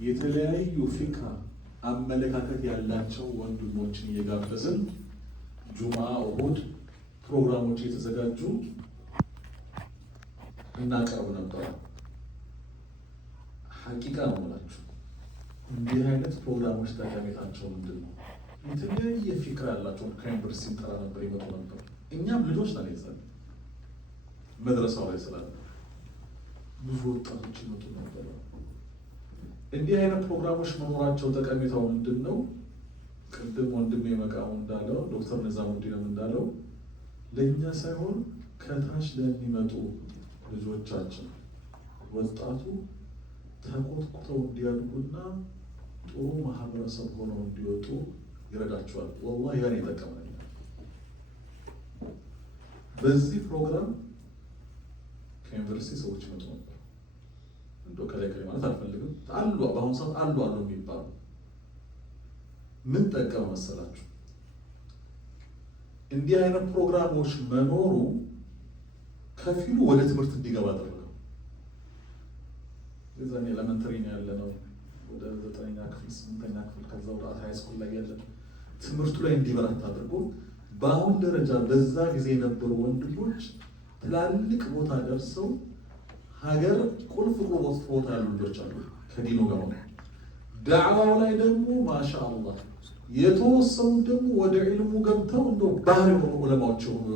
የተለያዩ ፊክራ አመለካከት ያላቸው ወንድሞችን እየጋበዝን ጁማ እሁድ ፕሮግራሞች የተዘጋጁ እናቀርብ ነበር። ሐቂቃ ነው የምላችሁ። እንዲህ አይነት ፕሮግራሞች ጠቀሜታቸው ምንድን ነው? የተለያየ ፊክራ ያላቸው ከዩኒቨርሲቲ እንጠራ ነበር፣ ይመጡ ነበር። እኛም ልጆች ነን ይዘን መድረሳው ላይ ስላለ ብዙ ወጣቶች ይመጡ ነበር። እንዲህ አይነት ፕሮግራሞች መኖራቸው ጠቀሜታው ምንድን ነው? ቅድም ወንድሜ መቃሙ እንዳለው ዶክተር ንዛሙዲንም እንዳለው ለእኛ ሳይሆን ከታች ለሚመጡ ልጆቻችን ወጣቱ ተቆጥቁተው እንዲያድጉና ጥሩ ማህበረሰብ ሆነው እንዲወጡ ይረዳቸዋል። ወላሂ ያን ይጠቀመናል። በዚህ ፕሮግራም ከዩኒቨርሲቲ ሰዎች ይመጡ ነበር። እንደው ከላይ ማለት አልፈልግም አሉ፣ በአሁኑ ሰዓት አሉ የሚባሉ ምን ጠቀመ መሰላችሁ? እንዲህ አይነት ፕሮግራሞች መኖሩ ከፊሉ ወደ ትምህርት እንዲገባ አደረገው። የዛኔ ኤሌመንተሪ ነው ያለነው፣ ወደ 9ኛ ክፍል 8ኛ ክፍል ከዛ ወደ ሃይስኩል ላይ ያለን ትምህርቱ ላይ እንዲበረታ አድርጎ በአሁን ደረጃ በዛ ጊዜ የነበሩ ወንድሞች ትላልቅ ቦታ ደርሰው ሀገር ቁልፍ ቦታ ያሉ ልጆች አሉ። ከዲኑ ጋር ነው ዳዕዋው ላይ ደግሞ ማሻአላህ የተወሰኑ ደግሞ ወደ ዒልሙ ገብተው እንደው ባህሪ የሆኑ ዑለማዎች የሆኑ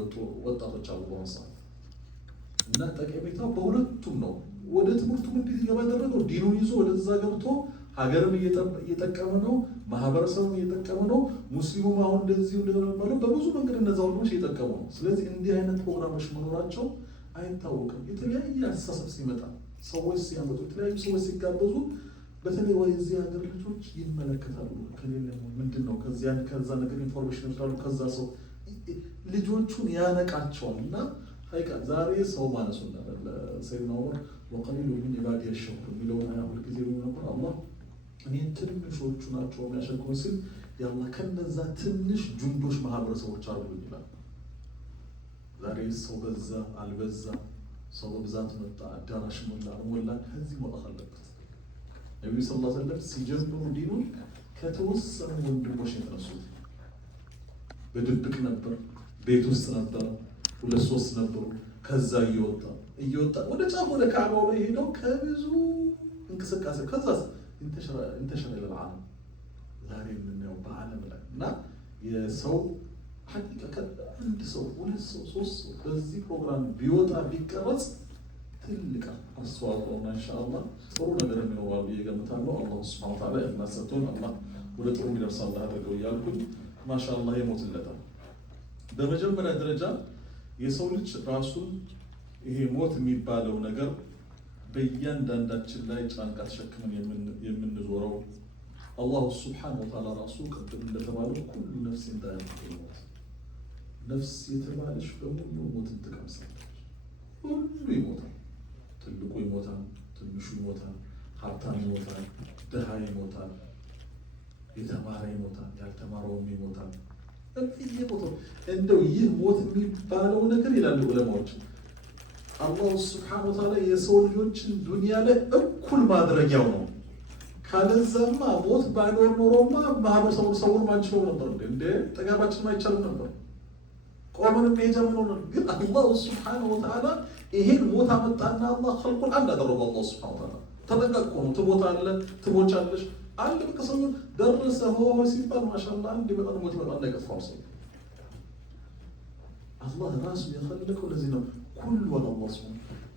ወጣቶች አሉ በአሁኑ ሰዓት። እና ጠቀሜታው በሁለቱም ነው። ወደ ትምህርቱ እንዴት ይገባ ያደረገው ዲኑን ይዞ ወደዛ ገብቶ ሀገርን እየጠቀመ ነው፣ ማህበረሰቡን እየጠቀመ ነው። ሙስሊሙም አሁን እንደዚህ እንደሆነ በብዙ መንገድ እነዛ ወንድሞች እየጠቀሙ ነው። ስለዚህ እንዲህ አይነት ፕሮግራሞች መኖራቸው አይታወቅም። የተለያየ አስተሳሰብ ሲመጣ ሰዎች ሲያመጡ የተለያዩ ሰዎች ሲጋበዙ በተለይ ወደዚህ ሀገር ልጆች ይመለከታሉ። ከሌለ ምንድን ነው ከዛ ነገር ኢንፎርሜሽን ይወስዳሉ። ከዛ ሰው ልጆቹን ያነቃቸዋል። እና ሀይቃ ዛሬ ሰው ማነሱ እንዳለ ሰይድና ዑመር ወቀሊሉ ሚን ኢባዲየ ሸኩር የሚለውን አያ ሁልጊዜ ነበር። አላህ እኔን ትንሾቹ ናቸው የሚያሸኩሩ ሲል ያላ ከነዛ ትንሽ ጁንዶች ማህበረሰቦች አሉ ይላል። ዛሬ ሰው በዛ አልበዛ፣ ሰው በብዛት መጣ፣ አዳራሽ ሞላ አልሞላ፣ ከዚህ መውጣት አለበት። ነቢዩ ሰለላሁ ዐለይሂ ወሰለም ሲጀምሩ ዲኑን ከተወሰኑ ወንድሞች የተነሱት በድብቅ ነበር፣ ቤት ውስጥ ነበር፣ 2-3 ነበሩ። ከዛ እየወጣ ወደ ጫፍ ወደ ካዕባው ላይ ሄደው ከብዙ እንቅስቃሴ ከዛ እንተሸረ ለዓለም ዛሬ የምናየው በዓለም ላይ እና የሰው ሐቂቃ አንድ ሰው 2 ሰው 3 ሰው በዚህ ፕሮግራም ቢወጣ ቢቀረጽ ትልቅ አስተዋጽኦ ነው። ኢንሻአላህ ጥሩ ነገር የሚኖረው እየገምታለሁ። አላህ ሱብሓነሁ ወተዓላ ያናሰቱን አላህ ወደ ጥሩ የሚደርስ አላህ አድርገው እያልኩኝ ማሻአላህ ይሞትለታል። በመጀመሪያ ደረጃ የሰው ልጅ ራሱን ይሄ ሞት የሚባለው ነገር በእያንዳንዳችን ላይ ጫንቃ ተሸክመን የምንዞረው አላሁ ሱብሓነሁ ወተዓላ ራሱ ቅድም እንደተባለው ኩሉ ነፍሲን ዛኢቀቱል መውት፣ ነፍስ የተባለች በሙሉ ሞትን ትቀምሳለች። ሁሉ ይሞታል። ትልቁ ይሞታል፣ ትንሹ ይሞታል፣ ሀብታም ይሞታል፣ ድሃ ይሞታል፣ የተማረ ይሞታል፣ ያልተማረውም ይሞታል። በየቦታው እንደው ይህ ሞት የሚባለው ነገር ይላሉ ዑለማዎች አላሁ ሱብሓነሁ ወተዓላ የሰው ልጆችን ዱንያ ላይ እኩል ማድረጊያው ነው። ካለዛማ ሞት ባይኖር ኖሮማ ማህበረሰቡን ሰውን ማንችለው ነበር እንዴ ጠጋባችን አይቻልም ነበር። ቆመንም የጀምነው ነው። ግን አላሁ ሱብሓነሁ ወተዓላ ይሄን ሞት አመጣና አላህ ኸልቁን አንድ አደረገው። አላሁ ሱብሓነሁ ወተዓላ ተጠንቀቁ ነው። ትሞታለህ፣ ትሞቻለሽ። አንድ በቃ ሰው ደረሰ ሆ ሲባል ማሻአላህ አንድ በጣም ሞት ይመጣል እንዳይቀፋው ሰው አላህ ራሱ የኸለቀው ለዚህ ነው። ኩሉ ወላሂ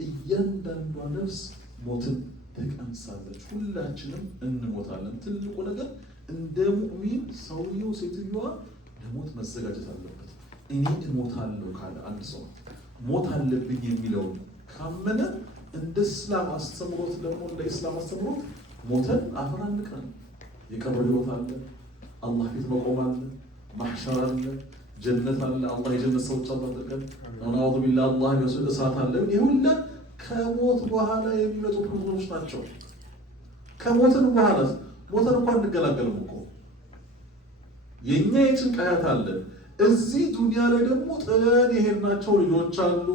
እያንዳንዷ ነፍስ ሞትን ትቀምሳለች። ሁላችንም እንሞታለን። ትልቁ ነገር እንደ ሙእሚን ሰውየው ሴትዮዋ ለሞት መዘጋጀት አለበት። እኔ እሞታለሁ ካለ አንድ ሰው ሞት አለብኝ የሚለውን ካመነ እንደ እስላም አስተምሮት ደግሞ እንደ እስላም አስተምሮት ሞተን አፈር አንቀርም። የቀብር ህይወት አለ፣ አላህ ፊት መቆም አለ፣ ማህሸር አለ፣ ጀነት አለ። አላህ የጀነት ሰዎች አድርገን ወነዑዙ ቢላህ አላህ የወሰደ እሳት አለ። ይሁላ ከሞት በኋላ የሚመጡ ፕሮግራሞች ናቸው። ከሞትን በኋላ ሞተን እንኳን እንገላገልም እኮ የኛ የጭንቅ ሀያት አለ። እዚህ ዱንያ ላይ ደግሞ ጥለን የሄድናቸው ልጆች አሉ።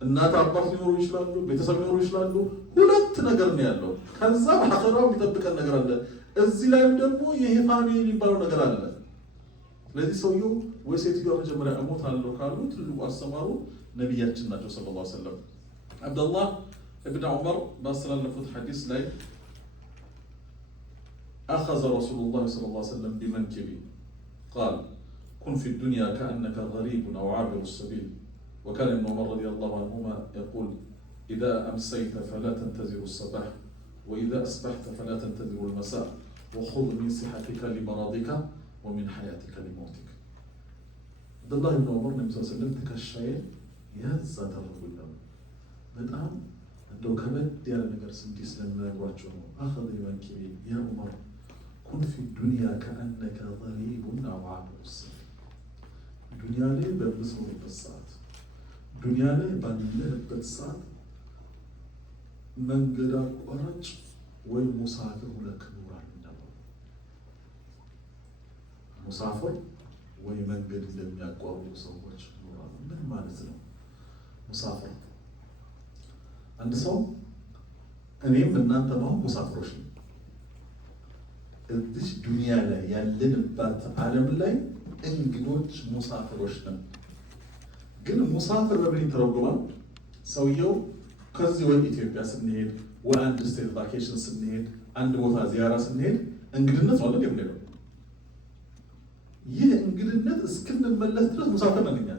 እናት አባት ሊኖሩ ይችላሉ፣ ቤተሰብ ሊኖሩ ይችላሉ። ሁለት ስንት ነገር ነው ያለው። ከዛ አኺራው የሚጠብቀን ነገር አለ። እዚህ ላይም ደግሞ ይሄ ፋሚሊ የሚባለው ነገር አለ። ስለዚህ ሰውየው ወይ ሴትዮዋ መጀመሪያ እሞታለሁ ካሉ ትልቁ አስተማሩ ነቢያችን ናቸው ሰለላሁ ዐለይሂ ወሰለም። አብደላህ እብን ዑመር ባስተላለፉት ሐዲስ ላይ أخذ رسول الله صلى الله عليه وسلم بمنكبي قال كن في الدنيا كأنك غريب أو عابر السبيل. وكان ابن عمر رضي الله عنهما يقول إذا أمسيت فلا تنتظر الصباح وإذا أصبحت فلا تنتظر المساء وخذ من صحتك لمرضك ومن حياتك لموتك. عبد الله بن عمر النبي صلى الله عليه وسلم تكشاين يهز ترغبنا በጣም እንደው ከበድ ያለ ነገር እንዲህ ስለምነግሯቸው ነው። أخذ بمنكبي يا عمر كن في الدنيا كأنك غريب أو عابر السبيل. ዱንያ ላይ በምትኖርበት ሰዓት ዱንያ ላይ ባለህበት ሰዓት መንገድ አቋራጭ ወይ ሙሳፊር ሆነህ ትኖራለህ። ሙሳፊር ወይ መንገድ እንደሚያቋርጡ ሰዎች ይኖራሉ። ምን ማለት ነው ሙሳፊር? አንድ ሰው እኔም እናንተ ማሁን ሙሳፊሮች ነን። እዚህ ዱንያ ላይ ያለንባት ዓለም ላይ እንግዶች ሙሳፊሮች ነን። ግን ሙሳፊር በምን ይተረጎማል? ሰውየው ከዚህ ወይ ኢትዮጵያ ስንሄድ ወይ አንድ ስቴት ቫኬሽን ስንሄድ አንድ ቦታ ዚያራ ስንሄድ እንግድነት ማለት ነው። ይህ እንግድነት እስክንመለስ ድረስ ሙሳፊር ነን እኛ።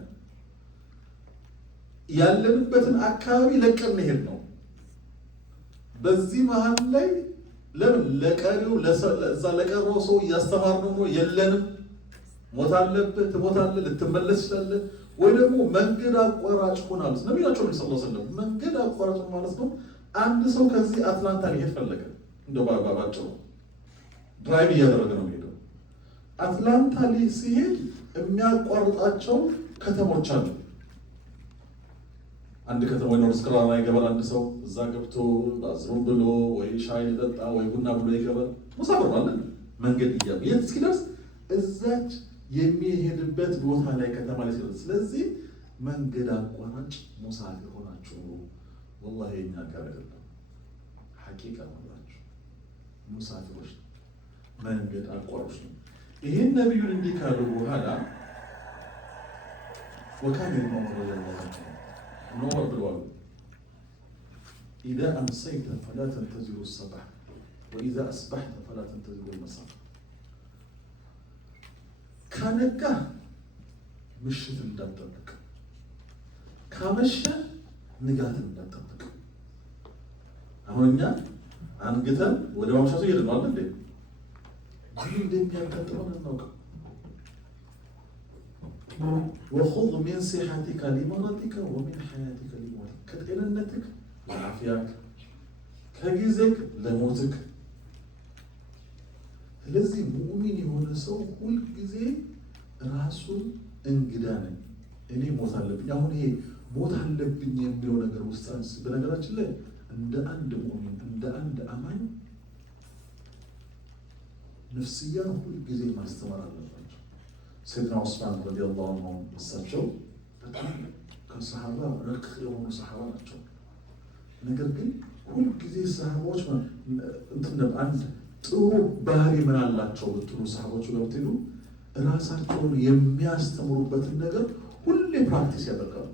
ያለንበትን አካባቢ ለቀን መሄድ ነው። በዚህ መሀል ላይ ለምን ለቀሪው ለዛ ለቀረው ሰው እያስተማርነው ነው። የለንም ሞት አለብህ ትሞታለህ ልትመለስ ትችላለህ ወይ ደግሞ መንገድ አቋራጭ ሆናለህ። ነብያችን ሰለላሁ ዐለይሂ ወሰለም መንገድ አቋራጭ ማለት ነው። አንድ ሰው ከዚህ አትላንታ ሊሄድ ፈለገ። እንደው ባባባቸው ድራይቭ እያደረገ ነው የሚሄደው። አትላንታ ሲሄድ የሚያቋርጣቸው ከተሞች አሉ። አንድ ከተማ ኖርዝ ካሮላይና ይገባል። አንድ ሰው እዛ ገብቶ ባዝሩም ብሎ ወይ ሻይ ሊጠጣ ወይ ቡና ብሎ ይገባል። ሙሳፊር ማለት መንገድ እያለ የት እስኪደርስ እዛች የሚሄድበት ቦታ ላይ ከተማ ላይ ሲደርስ፣ ስለዚህ መንገድ አቋራጭ ሙሳፊር ሆናችሁ ወላሂ የኛ ጋር አይደለም ሐቂቃ ወላችሁ ሙሳፊሮች መንገድ አቋራጮች ነው። ይሄን ነብዩን እንዲህ ካሉ በኋላ ወካነ ነው ብለዋል። إذا أمسيت فلا تنتظر الصباح وإذا أصبحت فلا تنتظر المساء. ከነጋ ምሽት እንዳትጠብቅ፣ ካመሸ ንጋት እንዳትጠብቅ። አሁን እኛ አንግተን ወደ ማምሻቱ እየሄድን ነው አይደል? ይህ እንደሚያጋጥመን እናውቅ። وخذ من صحتك لمرضك ومن حياتك لموتك. ከጤንነትክ ለዓፊያክ ከጊዜክ ለሞትክ። ስለዚህ ሙእሚን የሆነ ሰው ሁል ጊዜ ራሱን እንግዳ ነኝ እኔ ሞት አለብኝ። አሁን ይሄ ሞት አለብኝ የሚለው ነገር ውስጥ በነገራችን ላይ እንደ አንድ ሙእሚን እንደ አንድ አማኝ ነፍስያን ሁል ጊዜ ማስተማር አለባቸው። ሰይድና ዑስማን ረዲየላሁ ዐንሁ እሳቸው በጣም ከሰሃባ ረቅ የሆኑ ሰሃባ ናቸው። ነገር ግን ሁል ጊዜ ሰሃባዎች እንትን አንድ ጥሩ ባህሪ ምን አላቸው ብትሉ ሰሃቦቹ ጋር ብትሄዱ ራሳቸውን የሚያስተምሩበትን ነገር ሁሌ ፕራክቲስ ያደርጋሉ።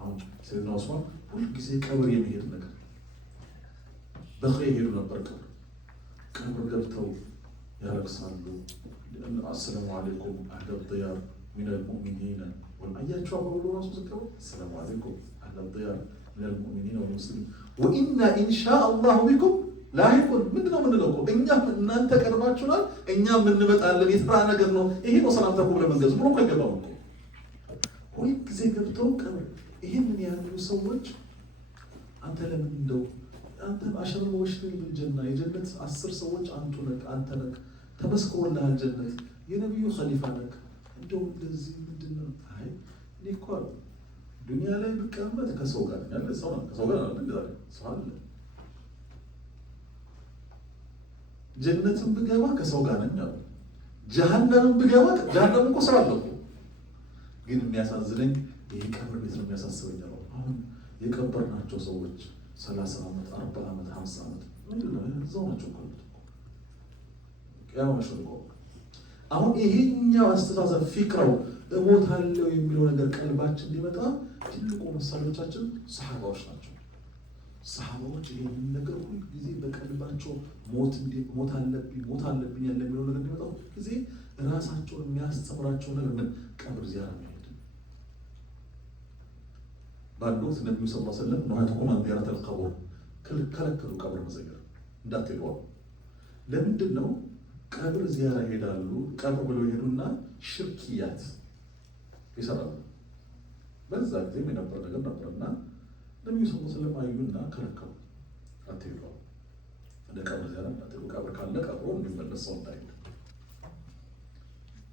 አሁን ሰይድና ዑስማን ሁል ጊዜ ቀብር የሚሄድ ነገር በኸይ ይሄዱ ነበር። ቀብር ገብተው ያለቅሳሉ። አሰላሙ አለይኩም አህለ ዲያር ሚነል ሙእሚኒን ወልአያቸው አብሮ ራሱ ዘቀው አሰላሙ አለይኩም አህለ ዲያር ሚነል ሙእሚኒን ወልሙስሊሚን ወኢና ኢንሻአላሁ ቢኩም ላሂቁን። ምንድነው የምንለው እኮ እኛ እናንተ ቀርባችሁናል፣ እኛ እንመጣለን፣ የስራ ነገር ነው ይሄ ነው ሰላምታ እኮ ለመንገዝ ብሎ ከገባው እኮ ሁል ጊዜ ገብተው ቀብር ይሄን ያሉ ሰዎች አንተ ለምን እንደው አንተ አሸር ወሽል ጀና የጀነት 10 ሰዎች አንተ ነህ ተመስክሮልሃል ጀነት የነብዩ ኸሊፋ ነህ። እንደው ለዚህ ምንድነው? አይ እኔ እኮ ዱንያ ላይ ብቀመጥ ከሰው ጋር ያለ ሰው ነው ከሰው ጋር አይደል ሰው አለ። ጀነትን ብገባ ከሰው ጋር ነኝ አለ። ጀሃነምን ብገባ ጀሃነም እኮ ሰው አለ እኮ። ግን የሚያሳዝነኝ ይሄ ቀብር ቤት ነው የሚያሳስበኝ። አሁን የቀበርናቸው ሰዎች 30 ዓመት 40 ዓመት 50 ዓመት ምንድነው እዛው ናቸው እኮ ያው ነው። አሁን ይሄኛው አስተሳሰብ ፊክራው እሞታለሁ የሚለው ነገር ቀልባችን እንዲመጣ ትልቁ ምሳሌዎቻችን ሰሃባዎች ናቸው። ሰሃባዎች ይሄንን ነገር ሁሉ ጊዜ በቀልባቸው ሞት አለብኝ ያለ የሚለው ነገር እንዲመጣ ሁሉ ጊዜ ራሳቸውን የሚያስተምራቸው ነገር ምን ቀብር ዚያራ ነው። ባሉት ነብዩ ሰለላሁ ዐለይሂ ወሰለም ነሃቱኩም አን ዚያረተል ቀብር ከለከሉ። ቀብር መዘየር እንዳትሄዱ። ለምንድን ነው? ቀብር ዚያራ ሄዳሉ። ቀብር ብለው ሄዱና ሽርክያት ይሰራሉ። በዛ ጊዜ የነበረ ነገር ነበርና ነብዩ ሰለላሁ ዐለይሂ ወሰለም አዩና ከለከሉ። አትሄዱ፣ ወደ ቀብር ዚያራ አትሄዱ። ቀብር ካለ ቀብሩ እንዲመለስ ሰው እንዳይል።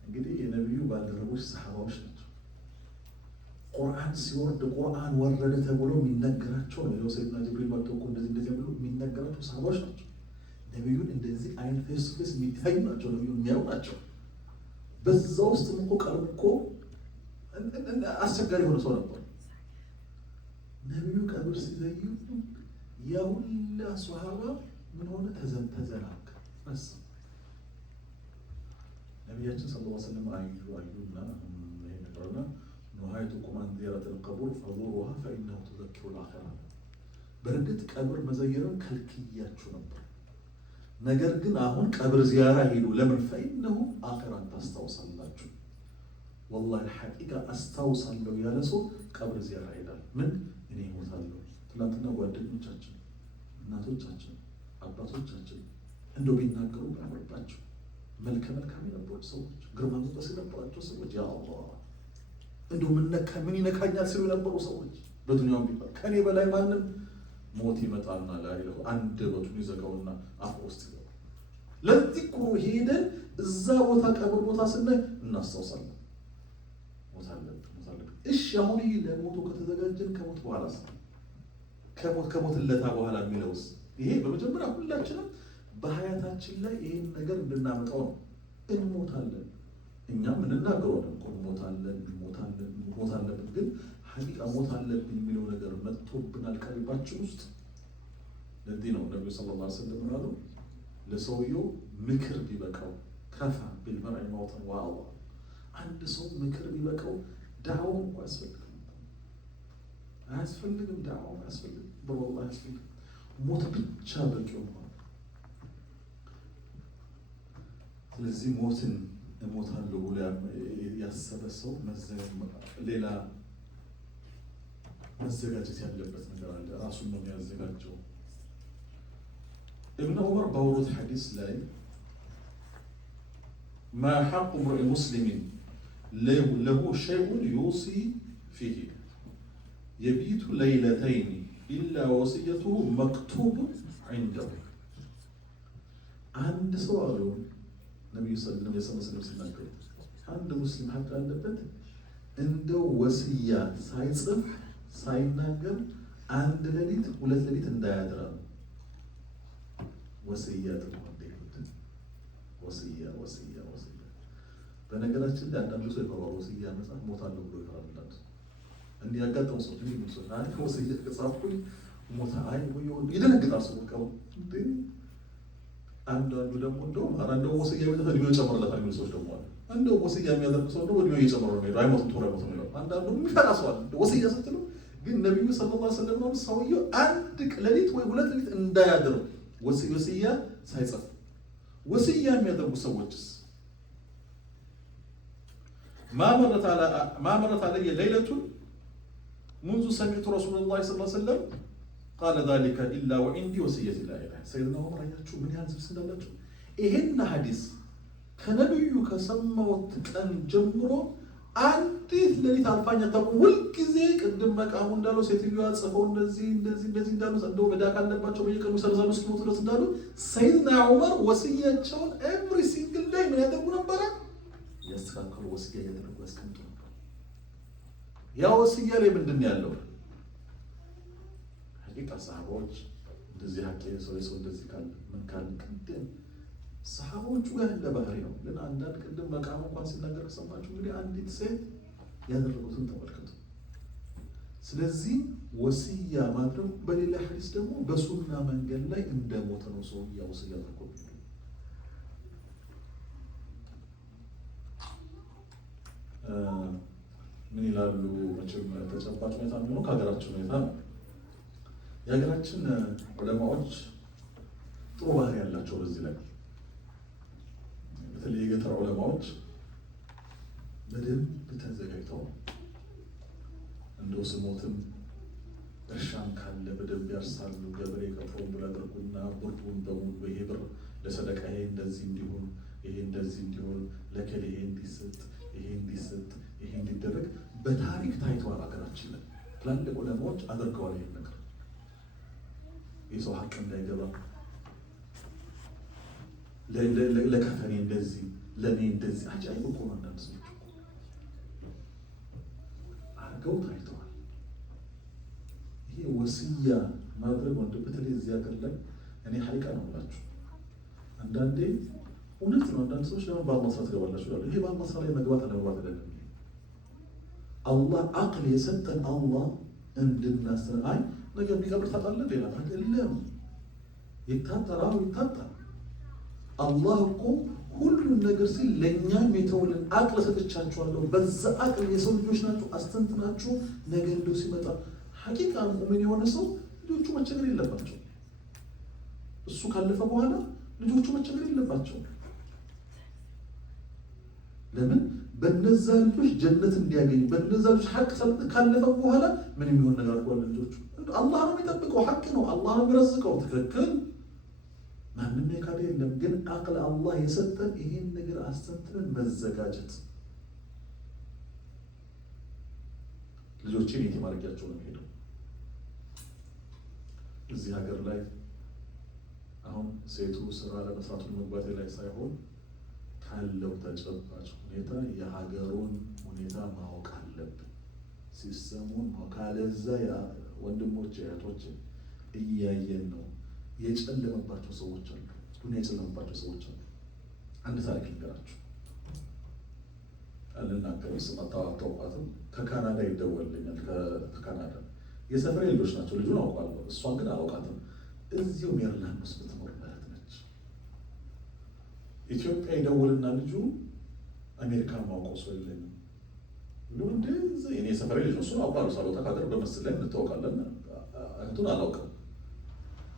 እንግዲህ የነብዩ ባልደረቦች ሰሃባዎች ናቸው። ቁርአን ሲወርድ ቁርአን ወረደ ተብሎ የሚነገራቸው ነው። ሰይድና ጅብሪል መጥቶ እኮ እንደዚህ ብሎ የሚነገራቸው ሰሃባዎች ናቸው። ነብዩን እንደዚህ አይነት ፌስ ቱ ፌስ የሚታዩ ናቸው። ነብዩን የሚያዩ ናቸው። በዛ ውስጥ እኮ ቀርብ እኮ አስቸጋሪ የሆነ ሰው ነበር። ነብዩ ቀብር ሲዘዩ የሁላ ሷሃባ ምን ሆነ? ተዘናጋ። በስ ነቢያችን ሰለላሁ ዐለይሂ ወሰለም አዩና ይሄ ነገርና ነሃይቱኩም አን ዚያረቲል ቀቡር ፈዙሩሃ ፈኢነሁ ቱዘኪሩ አኺራ። በእርግጥ ቀብር መዘየርን ከልክያችሁ ነበር፣ ነገር ግን አሁን ቀብር ዚያራ ሄዱ። ለምን? ፈኢነሁ አኺራን ታስታውሳላችሁ። ወላሂ ሐቂቃ አስታውሳለሁ ያለ ሰው ቀብር ዚያራ ሄዳል። ምን እኔ እሞታለሁ። ትናንትና ጓደኞቻችን፣ እናቶቻችን፣ አባቶቻችን እንደው ቢናገሩ ባያምርባቸው መልከ መልካም የነበሩ ሰዎች፣ ግርማ ሞገስ የነበራቸው ሰዎች ያ አላህ እንደው ምን ይነካኛል ሲሉ የነበሩ ሰዎች በዱንያው ቢባል ከኔ በላይ ማንም ሞት ይመጣልና ላይ አንደበቱን ይዘጋውና አፍ ውስጥ ይገባል። ለዚህ እኮ ሄደን እዛ ቦታ ቀብር ቦታ ስናይ እናስታውሳለን። ሞት አለብን። እሺ አሁን ይሄ ለሞቱ ከተዘጋጀን ከሞት በኋላ ከሞትለታ በኋላ የሚለውስ ይሄ በመጀመሪያ ሁላችንም በሀያታችን ላይ ይሄን ነገር እንድናመጣው ነው። እንሞታለን። እኛም እንናገረው ነው ሞት አለብን። ግን ሐቂቃ ሞት አለብን የሚለው ነገር መጥቶብናል ቀልባችን ውስጥ። ለዚህ ነው ነብዩ ሰለላሁ ዐለይሂ ወሰለም አሉ ለሰውየው ምክር ቢበቃው ከፋ ቢልመርዒ መውተን ወአዋ። አንድ ሰው ምክር ቢበቃው ዳዕዋ እንኳን አያስፈልግም። ዳዕዋ አያስፈልግም። በወላሂ አያስፈልግም። ሞት ብቻ በቂው ነው። ስለዚህ ሞትን እሞታለሁ ብሎ ያሰበ ሰው ሌላ መዘጋጀት ያለበት ነገር አለ። ራሱን ነው የሚያዘጋጀው። ኢብኑ ዑመር ባወሩት ሐዲስ ላይ ማ ሐቁ ምርኢ ሙስሊሚን ለሁ ሸይኡን ዩሲ ፊሂ የቢቱ ለይለተይን ኢላ ወሲየቱሁ መክቱቡን ዐንደሁ። አንድ ሰው አሉ ነብዩ ሰለላሁ ዐለይሂ ወሰለም ሲናገሩ አንድ ሙስሊም ሐቅ አለበት እንደው ወሲያ ሳይጽፍ ሳይናገር አንድ ሌሊት ሁለት ሌሊት እንዳያድር። ወሲያ በነገራችን ላይ አንዳንዱ ሰው ይፈራል። ወሲያ መጽሐፍ ሞታለሁ ብሎ ይፈራል። እንዲህ ያጋጠሙ ሰዎች ምን ይመስላል? አይ ወሲያ ከጻፍኩኝ ሞታ አይ ወይ ይደነግጣል ሰው ቀው እንዴ። አንዳንዱ ደግሞ እንደው ወሲያ የሚያደርግ እድሜው ይጨምርለታል የሚሉ ሰዎች ደግሞ አሉ። እንደው ወሲያ የሚያደርግ ሰው ደግሞ እድሜው እየጨመረ ነው የሚሄደው። አይሞትም ቶሎ አይሞትም ነው። አንዳንዱ የሚፈራ ሰው አለ ወሲያ ስትሉ። ግን ነብዩ ሰለላሁ ዐለይሂ ወሰለም ነው ሰውየው አንድ ሌሊት ወይ ሁለት ሌሊት እንዳያድር ወሲያ ሳይጽፍ። ወሲያ የሚያደርጉ ሰዎችስ ما مرت علي ليلة منذ سمعت رسول الله صلى الله عليه وسلم قال ذلك إلا وعندي وصية لا إله. سيدنا عمر ያችሁ ምን ያህል ስብስ እንዳላችሁ ይሄን ሐዲስ ከነብዩ ከሰማሁት ቀን ጀምሮ አንዲት ሌሊት አልፋኛ ተብሎ ሁልጊዜ ቅድም መቃሙ እንዳለው ሴትዮዋ ጽፈው እንደዚህ እንዳሉ እንደው መዳ ካለባቸው በየቀኑ ይሰርዛሉ እስኪሞቱ ድረስ እንዳሉ ሰይድና ዑመር ወሲያቸውን ኤቭሪ ሲንግል ዴይ ምን ያደርጉ ነበረ? ያስተካከሉ ወሲያ ያደረጉ ያስቀምጡ ነበር። ያ ወሲያ ላይ ምንድን ያለው ሐቂቃ ሰሃቦች እንደዚህ ሐቂቃ ሰው እንደዚህ ካለ ምን ካለ ቅድም ሰሃቦቹ ጋር ያለ ባህሪ ነው። ግን አንዳንድ ቅድም መቃሙ እንኳን ሲናገር ሰማችሁ እንግዲህ አንዲት ሴት ያደረጉትን ተመልከቱ። ስለዚህ ወሲያ ማድረጉ በሌላ ሐዲስ ደግሞ በሱና መንገድ ላይ እንደሞተ ነው ሰውየው ወሲያ አድርጎ ምን ይላሉ? መቼም ተጨባጭ ሁኔታ የሚሆነው ከሀገራችን ሁኔታ ነው። የሀገራችን ዑለማዎች ጥሩ ባህሪ ያላቸው በዚህ ላይ በተለይ የገጠር ዑለማዎች በደንብ ተዘጋጅተው እንደው ስሞትም እርሻም ካለ በደንብ ያርሳሉ። ገበሬ ቀጥሮም ብላደርጉና ብሩን በሙሉ ይሄ ብር ለሰደቃ ይሄ እንደዚህ እንዲሆን ይሄ እንደዚህ እንዲሆን ለከሌ ይሄ እንዲሰጥ ይሄ እንዲሰጥ ይሄ እንዲደረግ በታሪክ ታይቷል። ሀገራችን ላይ ትላልቅ ዑለማዎች አድርገዋል። ይሄን ነገር የሰው ሀቅ እንዳይገባ ለከፈኔ እንደዚህ ለኔ እንደዚህ አጃይብ እኮ ነው። አንዳንድ ሰዎች አድርገው ታይተዋል። ይሄ ወሲያ ማድረግ ወንድ በተለይ እዚህ ሀገር ላይ እኔ ሀይቃ ነው ብላችሁ አንዳንዴ እውነት ነው። አንዳንድ ሰዎች ለምን በአላህ ስራ ትገባላችሁ ይላሉ። ይሄ በአላህ ስራ ላይ መግባት አለመግባት አይደለም። አላህ አቅል የሰጠን አላህ እንድናስር አይ ነገር ቢቀብር ታጣለህ ሌላ አይደለም። ይታጠራው ይታጠራል። አላህ እኮ ሁሉን ነገር ሲል ለእኛም የተውልን አቅል ሰጥቻችኋለሁ። በዛ አቅል የሰው ልጆች ናችሁ አስተንትናችሁ ነገ እንደው ሲመጣ ሐቂቃ ሙእሚን የሆነ ሰው ልጆቹ መቸገር የለባቸው። እሱ ካለፈ በኋላ ልጆቹ መቸገር የለባቸው። ለምን? በነዛ ልጆች ጀነት እንዲያገኙ በነዛ ልጆች ሐቅ ሰጥ ካለፈ በኋላ ምን የሚሆን ነገር አድርጓል። ልጆቹ አላህ ነው የሚጠብቀው፣ ሐቅ ነው አላህ ነው የሚረዝቀው። ትክክል ማንም የካደ የለም። ግን አቅል አላህ የሰጠን ይሄን ነገር አስተንትነን መዘጋጀት። ልጆችን የት ማድረጊያቸው ነው ሄደው እዚህ ሀገር ላይ አሁን ሴቱ ስራ ለመስራቱ መግባት ላይ ሳይሆን ካለው ተጨባጭ ሁኔታ የሀገሩን ሁኔታ ማወቅ አለብን። ሲስተሙን ካለዛ ወንድሞች እህቶች እያየን ነው። የጨለመባቸው ሰዎች አሉ። ዱንያ የጨለመባቸው ሰዎች አሉ። አንድ ታሪክ ልንገራችሁ። አልናገረው ስም አታውቋትም። ከካናዳ ይደወልልኛል። ከካናዳ የሰፈሬ ልጆች ናቸው። ልጁን አውቃለሁ፣ እሷን ግን አላውቃትም። እዚሁ ሜሪላንድ ውስጥ ብትኖር ማለት ነች። ኢትዮጵያ ይደውልና ልጁ አሜሪካን ማውቀው ሰው የለኝም። እንደዚህ እኔ ሰፈሬ ልጅ እሱን አውቃለሁ። ሳልወጣ ከሀገር በምስል ላይ እንተዋወቃለን። እህቱን አላውቅም።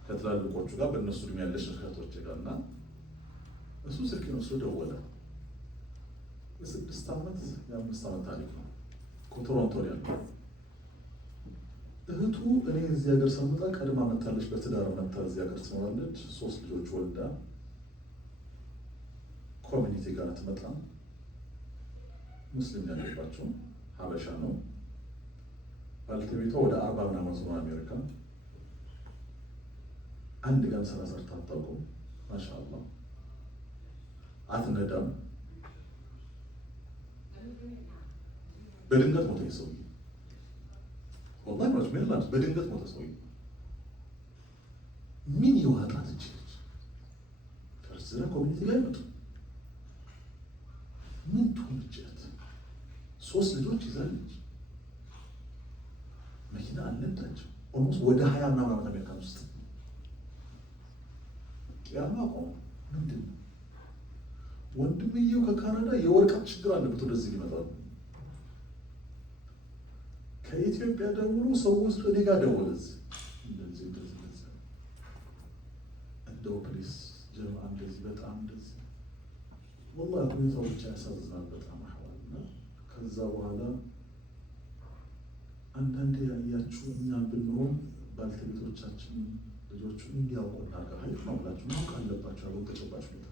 ከትላልቆቹ ጋር በእነሱ ዕድሜ ያለች እህቶች ጋር እና እሱ ስልኬን ወስዶ ደወለ። የ6 ዓመት የ5 ዓመት ታሪክ ነው። ከቶሮንቶ ያለው እህቱ እኔ እዚህ ሀገር ሰምታ ቀድማ መታለች። በትዳር መታ እዚህ ሀገር ትኖራለች። 3 ልጆች ወልዳ ኮሚኒቲ ጋር ትመጣ። ሙስሊም ያለባቸው ሀበሻ ነው። ባለቤቷ ወደ 40 ምናምን ነው አሜሪካ። አንድ ቀን ስራ ሰርታ አታውቅም። ማሻአላህ አትነዳም። በድንገት ሞተ ሰውዬ። ወላሂ ማለት ሜሪላንድ በድንገት ሞተ ሰውዬ። ምን ይዋጣት ይችላል? ፈርዝራ ኮሚኒቲ ላይ መጡ። ምን ትሆንችት? 3 ልጆች ይዛለች። መኪና አለታቸው። ኦልሞስት ወደ 20 ምናምን ዓመት አሜሪካ ውስጥ ያማቆ ምንድን ነው? ወንድምየው ከካናዳ የወረቀት ችግር አለበት። ወደዚህ ሊመጣ ከኢትዮጵያ ደውሎ ሰው ውስጥ እኔ ጋር ደወለ። እንደዚህ እንደው ፕሊስ ጀማ እንደዚህ በጣም እንደዚህ ወላሂ ሁኔታው ብቻ ያሳዝናል በጣም አህዋልና ከዛ በኋላ አንዳንዴ ያያችሁ እኛም ብንሆን ባልተቤቶቻችን ልጆቹ እንዲያውቁ እናድርግ። ሀይቅ ነው ብላችሁ ማወቅ አለባቸው። ያለው ተጨባጭ ሁኔታ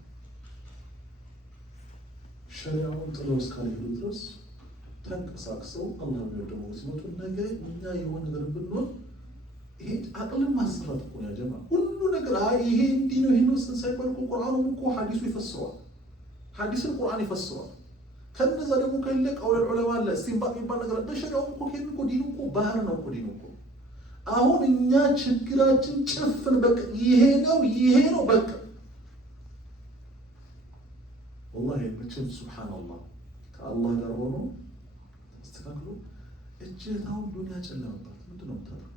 ሸሪዓውን ጥለው እስካልሄዱ ድረስ ተንቀሳቅሰው አላህ የሚወደው ሲመጡ ነገ እኛ የሆነ ነገር ብንሆን ይሄ አቅልን ማሰራት እኮ ነው ያጀማ። ሁሉ ነገር ይሄ እንዲህ ነው ይሄ ነው ሳይባል እኮ ቁርአኑም እኮ ሐዲሱ ይፈስረዋል። ሐዲስን ቁርአን ይፈስረዋል። ከነዛ ደግሞ ከሌለ ቀውል ዑለማ አለ እስቲንባጥ የሚባል ነገር በሸሪዓው እኮ ከሄድ እኮ ዲኑ እኮ ባህር ነው እኮ ዲኑ እኮ። አሁን እኛ ችግራችን ጭፍን በቃ ይሄ ነው በቃ ወላሂ መቼም ሱብሃንአላህ ከአላህ ጋር ሆኖ ተስተካክሎ እጀታው ዱንያ ጨለመባት። ምንድን ነው የምታደርገው?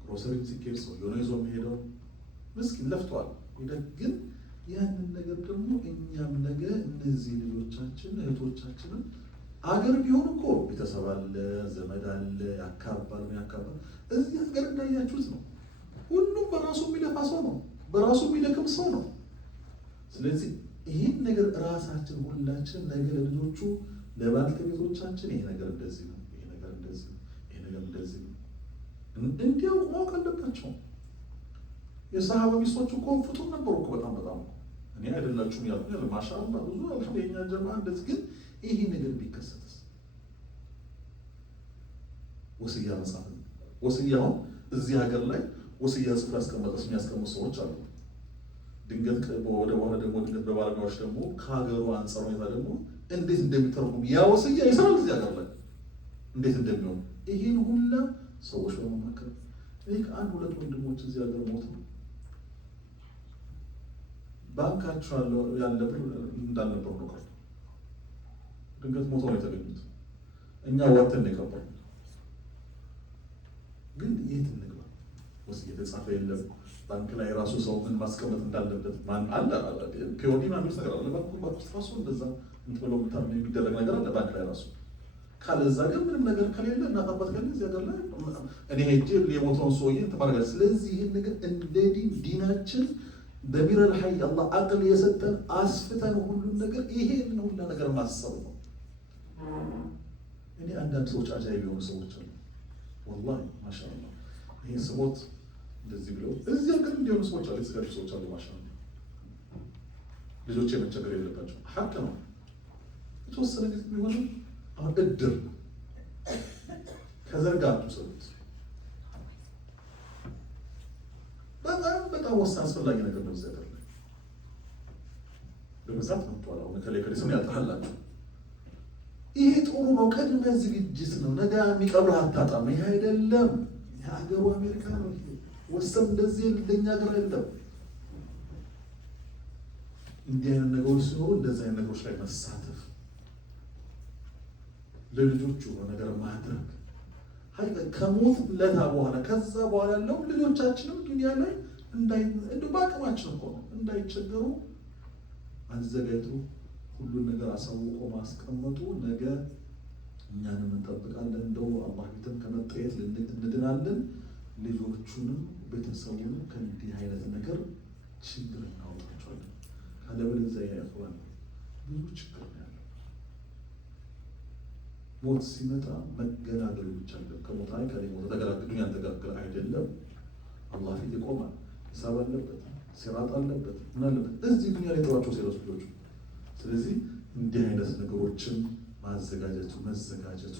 ግሮሰሪ ሲኬድ ሰው የሆነ ይዞ የሚሄደው ምስኪን ለፍቷል። ግን ያንን ነገር ደግሞ እኛም ነገ እነዚህ ልጆቻችን እህቶቻችንን አገር ቢሆን እኮ ቤተሰብ አለ፣ ዘመድ አለ፣ ያካባል። እዚህ ሀገር እንዳያችሁት ነው። ሁሉም በራሱ የሚለፋ ሰው ነው፣ በራሱ የሚደክም ሰው ነው። ስለዚህ ይህን ነገር ራሳችን ሁላችን ነገ ለልጆቹ ለባልተቤቶቻችን ይሄ ነገር እንደዚህ ነው፣ ይሄ ነገር እንደዚህ ነው፣ ይሄ ነገር እንደዚህ ነው እንዲያውቁ ማወቅ አለባቸው። የሰሃባ ሚስቶች እኮ ፍጡር ነበሩ እኮ በጣም እኔ አይደላችሁም ያልኩ ያለ ማሻአላ ብዙ አልሐምዱሊላህ የኛ ጀማ እንደዚህ። ግን ይሄ ነገር ቢከሰትስ? ወስያ መጻፍ ወስያው እዚህ ሀገር ላይ ወስያ ጽፎ ያስቀመጠ የሚያስቀምጡ ሰዎች አሉ። ድንገት ወደ በኋላ ደግሞ ድንገት በባለሙያዎች ደግሞ ከሀገሩ አንፃር ሁኔታ ደግሞ እንዴት እንደሚተረጉም ያ ወስያ ይሰራል እዚህ ሀገር ላይ እንዴት እንደሚሆን ይሄን ሁላ ሰዎች በመመከር እኔ ከአንድ ሁለት ወንድሞች እዚህ ሀገር ሞት ነው ባንካቸው ያለ ብር እንዳልነበሩ ነው ቀርቶ ድንገት ሞተው ነው የተገኙት። እኛ ወጥተን ነው የቀበሩት። ግን የት እንግባ? ወስያ የተጻፈ የለም። ባንክ ላይ ራሱ ሰው ምን ማስቀመጥ እንዳለበት ማን አለ ፒኦዲ ማለት ነገር አለ። ባንክ ራሱ እንደዛ እንትብለው የሚደረግ ነገር አለ ባንክ ላይ ራሱ። ካለዛ ግን ምንም ነገር ከሌለ እናጣባት ከሌለ እዚህ ሀገር ላይ እኔ ሄጄ የሞተውን ሰውዬ ተማረጋ። ስለዚህ ይህን ነገር እንደ ዲናችን በሚረል ሀይ አላህ አቅል የሰጠን አስፍተን ሁሉን ነገር ይሄን ሁላ ነገር ማሰብ ነው። እኔ አንዳንድ ሰዎች አጃይብ የሆኑ ሰዎች አሉ ወላሂ ማሻአላ ይሄን ስሞት እንደዚህ ብለው እዚህ ሀገር እንዲሆኑ ሰዎች አሉ፣ የተዘጋጁ ሰዎች አሉ። ማሻአላ ልጆች የመቸገር የለባቸው ሀቅ ነው። የተወሰነ ጊዜ ቢሆንም አሁን እድር ከዘርጋቱ ሰዎች በጣም ወሳኝ አስፈላጊ ነገር ነው። እዚህ ሀገር ላይ በብዛት መጥቷል። አሁን ከሌ ስም ያጥራላችሁ። ይሄ ጥሩ ነው፣ ቅድመ ዝግጅት ነው። ነገ የሚቀብርህ አታጣም። ይሄ አይደለም የሀገሩ አሜሪካ ነው። ወሰን እንደዚህ ለኛ ሀገር አይደለም። እንዲህ አይነት ነገሮች ሲኖሩ እንደዚህ አይነት ነገሮች ላይ መሳተፍ፣ ለልጆቹ ነገር ማድረግ ከሞት ለታ በኋላ ከዛ በኋላ ያለው ልጆቻችንም ዱንያ ላይ እንደው በአቅማችን እኮ ነው እንዳይቸገሩ አዘጋጅቶ ሁሉን ነገር አሳውቆ ማስቀመጡ ነገ እኛንም እንጠብቃለን። እንደው አላህ ቤትም ከመጠየት እንድናለን። ልጆቹንም ቤተሰቡንም ከእንዲህ አይነት ነገር ችግር እናወጣቸዋለን። ካለበለዚያ ያይሆን ብዙ ችግር ነው ያለው። ሞት ሲመጣ መገላገል ብቻ አይደለም። ከሞት አይ ከሌ ሞት ተገላግዱኝ ያልተገላገለ አይደለም። አላህ ፊት ይቆማል። ሂሳብ አለበት፣ ሲራጥ አለበት፣ ምን አለበት እዚህ ዱንያ ላይ ተዋቸው ሲረሱ ልጆቹ። ስለዚህ እንዲህ አይነት ነገሮችን ማዘጋጀቱ መዘጋጀቱ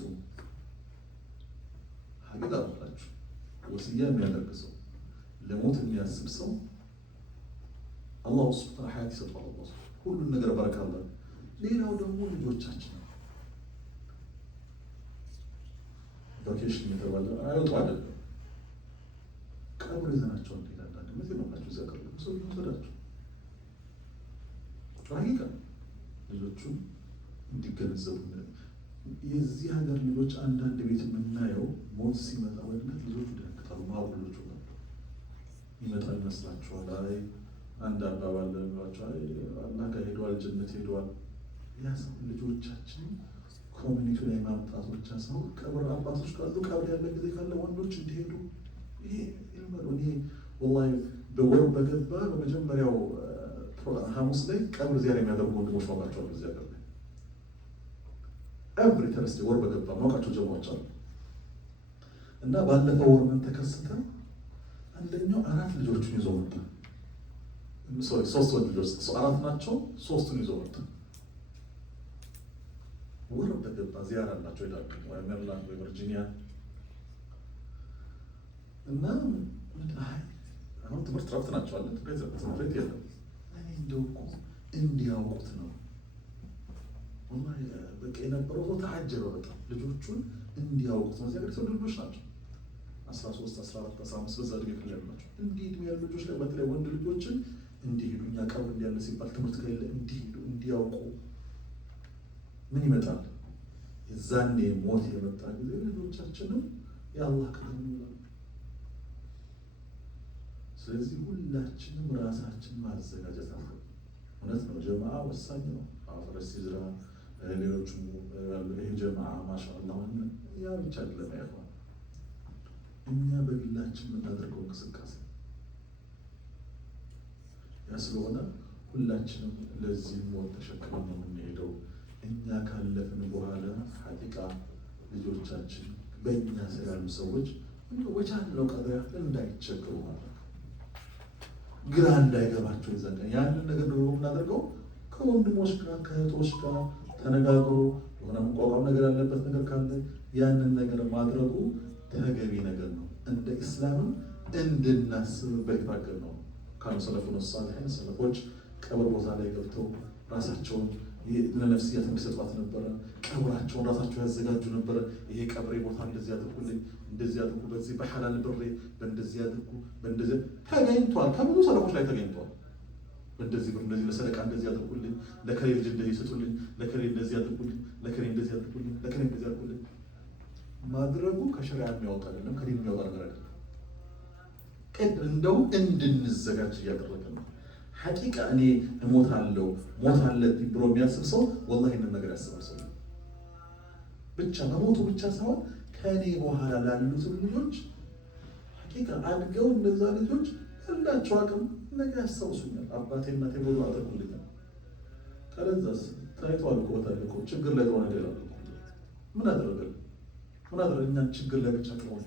ሀቂቃ አላችሁ። ወስያ የሚያደርግ ሰው ለሞት የሚያስብ ሰው አላህ ሱብሓነሁ ሀያት ይሰጣል። አላህ ሁሉን ነገር በረካ አለ። ሌላው ደግሞ ልጆቻችን ቫኬሽን የተባለ አይወጡ አይደለም ቀብር ይዘናቸው እንሄዳለን። ምን ነው ዘቀር ሰው ይወሰዳቸው ሀቂቃ ልጆቹን እንዲገነዘቡ የዚህ ሀገር ልጆች አንዳንድ ቤት የምናየው ሞት ሲመጣ ወይነት ልጆቹ ደንግጣሉ። ማሩ ልጆቹ ይመጣ ይመስላችኋል። አይ አንድ አባባል ለሏቸው አላህ ጋር ሄደዋል፣ ጀነት ሄደዋል። ያ ሰው ልጆቻችን ኮሚኒቲ ላይ ማምጣት ብቻ ሰው ቀብር አባቶች ካሉ ቀብር ያለ ጊዜ ካለ ወንዶች እንዲሄዱ ይሄ ይልመዱ። እኔ ወላሂ በወር በገባ በመጀመሪያው ሐሙስ ላይ ቀብር ዚያራ የሚያደርጉ ወንድሞች ማውቃቸዋለሁ እዚህ ሀገር ላይ ኤቭሪ ተርስዴ ወር በገባ ማውቃቸው ጀማዎች አሉ። እና ባለፈው ወር ምን ተከሰተ? አንደኛው 4 ልጆቹን ይዞ መጣ። ሶስት ወንድ ልጆች 4 ናቸው። 3ቱን ይዞ መጣ። ወር በገባ ዚያራ አላቸው ይላሉ ወይ ሜሪላንድ ወይ ቨርጂኒያ። እና አሁን ትምህርት ረፍት ናቸው አለ ትምህርት የለም። እንደው እኮ እንዲያውቁት ነው ወላሂ በቃ የነበረው ሰው ተሐጀበ በጣም ልጆቹን እንዲያውቁት ነው። እዚያ ሰው ልጆች ናቸው 13 14 15 በዛ ዕድሜ ክልል ናቸው። እንዲህ ዕድሜ ያሉ ልጆች ላይ በተለይ ወንድ ልጆችን እንዲሄዱ እኛ ቀብር እንዲያለ ሲባል ትምህርት ከሌለ እንዲሄዱ እንዲያውቁ ምን ይመጣል የዛኔ ሞት የመጣ ጊዜ ልጆቻችንም የአላህ ከተማ ይላሉ። ስለዚህ ሁላችንም ራሳችን ማዘጋጀት አለ። እውነት ነው፣ ጀማዓ ወሳኝ ነው። አፈረስ ይዝራ ሌሎቹ ይሄ ጀማዓ ማሻአላህ ያ ብቻ አይደለም ያለው እኛ በግላችን የምናደርገው እንቅስቃሴ ያ ስለሆነ ሁላችንም ለዚህ ሞት ተሸክመን ነው የምንሄደው። እኛ ካለፍን በኋላ ሐቂቃ ልጆቻችን በእኛ ስር ያሉ ሰዎች ወቻለው ቀድር እንዳይቸገሩ ማለት ግራ እንዳይገባቸው ይዘን ያንን ነገር ነው የምናደርገው። ከወንድሞች ጋር ከእህቶች ጋር ተነጋግሮ የሆነ መቋቋም ነገር ያለበት ነገር ካለ ያንን ነገር ማድረጉ ተገቢ ነገር ነው። እንደ ኢስላምም እንድናስብበት ባገር ነው። ካኑ ሰለፉን ሷሊሒን ሰለፎች ቀብር ቦታ ላይ ገብተው ራሳቸውን ለነፍስያት የሚሰጧት ነበረ። ቀብራቸውን ራሳቸው ያዘጋጁ ነበረ። ይሄ ቀብሬ ቦታ እንደዚህ አድርጉልኝ፣ እንደዚህ አድርጉ፣ በዚህ በሐላል ብሬ በእንደዚህ አድርጉ፣ በእንደዚህ ተገኝቷል። ከብዙ ሰለፎች ላይ ተገኝቷል። በእንደዚህ ብር እንደዚህ ለሰደቃ እንደዚህ አድርጉልኝ፣ ለከሌ ልጅ እንደዚህ ስጡልኝ፣ ለከሌ እንደዚህ አድርጉልኝ፣ ለከሌ እንደዚህ አድርጉልኝ፣ ለከሌ እንደዚህ አድርጉልኝ ማድረጉ ከሸሪዓ የሚያወጣ አይደለም፣ ከዲን የሚያወጣ ነገር አይደለም። እንደው እንድንዘጋጅ እያደረገ ነው። ሐቂቃ እኔ እሞታለሁ ሞት አለብኝ ብሎ የሚያስብ ሰው ወላሂ ይህንን ነገር ያስባል። ሰው ብቻ መሞቱ ብቻ ሳይሆን ከእኔ በኋላ ላሉትም ልጆች ሐቂቃ አድገው እነዛ ልጆች ያላቸው አቅም ነገ ያስታውሱኛል። አባቴ እናቴ ብሎ አድርጉልኛል። ከለዛስ ታይቷል እኮ ታሪኮ ችግር ላይ ሆነ ሌላ ምን አደረገ እኛን ችግር ላይ ብቻ ከሆነ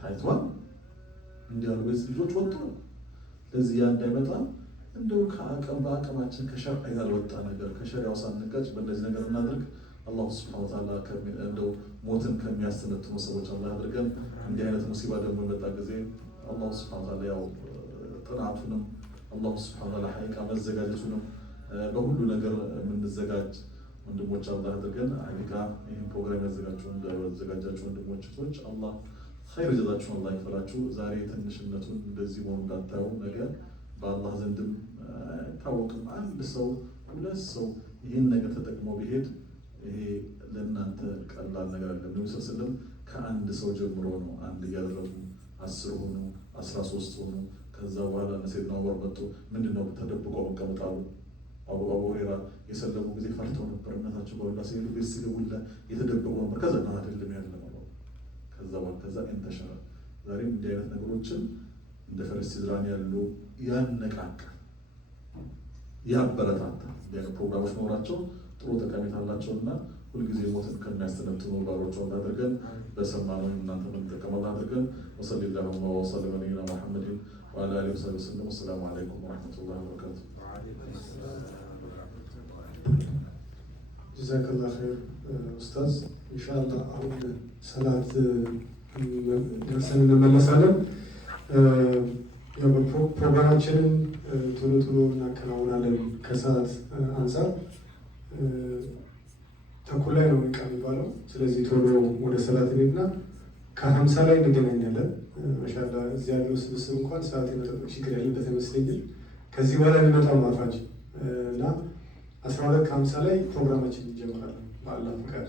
ታይቷል። እንዲያሉ ቤት ልጆች ወጡ። ለዚህ ያ እንዳይመጣ እንደው ከአቅም በአቅማችን ከሸርዕ ያልወጣ ነገር ከሸሪዓው ሳንጋጭ በእንደዚህ ነገር እናድርግ። አላሁ ሱብሓነሁ ወተዓላ እንደው ሞትን ከሚያስተነትኑ ሰዎች አላህ አድርገን። እንዲህ አይነት ሙሲባ ደግሞ የመጣ ጊዜ አላሁ ሱብሓነሁ ወተዓላ ያው ጥናቱንም አላሁ ሱብሓነሁ ወተዓላ ሐቂቃ መዘጋጀቱንም በሁሉ ነገር የምንዘጋጅ ወንድሞች አላህ አድርገን። ሐቂቃ ይህን ፕሮግራም ያዘጋጃችሁ ወንድሞች እህቶች አላህ ኸይር ጀዛችሁን አላህ ይክፈላችሁ። ዛሬ ትንሽነቱን እንደዚህ መሆኑ እንዳታዩ ነገር በአላህ ዘንድም አይታወቅም። አንድ ሰው ሁለት ሰው ይህን ነገር ተጠቅሞ ቢሄድ ይሄ ለእናንተ ቀላል ነገር አለ። ነብዩ ሰለላሁ ከአንድ ሰው ጀምሮ ነው አንድ እያደረጉ 10 ሆኑ 13 ሆኑ። ከዛ በኋላ ሰይድና ዑመር መጥቶ ምንድነው ተደብቆ መቀመጣሉ? አቡ ሁረይራ የሰለሙ ጊዜ ፈርተው ነበር። እናታቸው በኋላ ሲሄዱ ቤት ሲገቡላ የተደበቁ ነበር። ከዛ ነው አይደለም ያለ ነው። ከዛ እንተሸረ ዛሬም እንዲህ አይነት ነገሮችን እንደ ፈረስ ይዝራን ያሉ ያነቃቃል፣ ያበረታታል። እንዲህ አይነት ፕሮግራሞች መኖራቸው ጥሩ ጠቀሜታ አላቸውና ሁልጊዜ ሞትን ከሚያስተነትኑ ባሮች አድርገን በሰማነው እናንተ የምንጠቀመው አድርገን ወሰለላሁ ወሰለም ዐላ ሙሐመድን ወዐላ አሊሂ ወሰለም። ወሰላሙ አለይኩም ወረሕመቱላሂ ወበረካቱህ። ጀዛከላህ ኸይር ኡስታዝ። ኢንሻአላህ አሁን ሰላት ደርሰን እንመለሳለን። ፕሮግራማችንን ቶሎ ቶሎ እናከናውናለን። ከሰዓት አንጻር ተኩል ላይ ነው የሚባለው። ስለዚህ ቶሎ ወደ ሰላት እንሂድና ከ50 ላይ እንገናኛለን። ማሻአላህ እዚህ ያለው ስብስብ እንኳን ሰዓት የመጠበቅ ችግር ያለበት አይመስለኝም። ከዚህ በኋላ የሚመጣው ማርፋጅ እና 12 ከ50 ላይ ፕሮግራማችን ይጀምራል በአላህ ፈቃድ።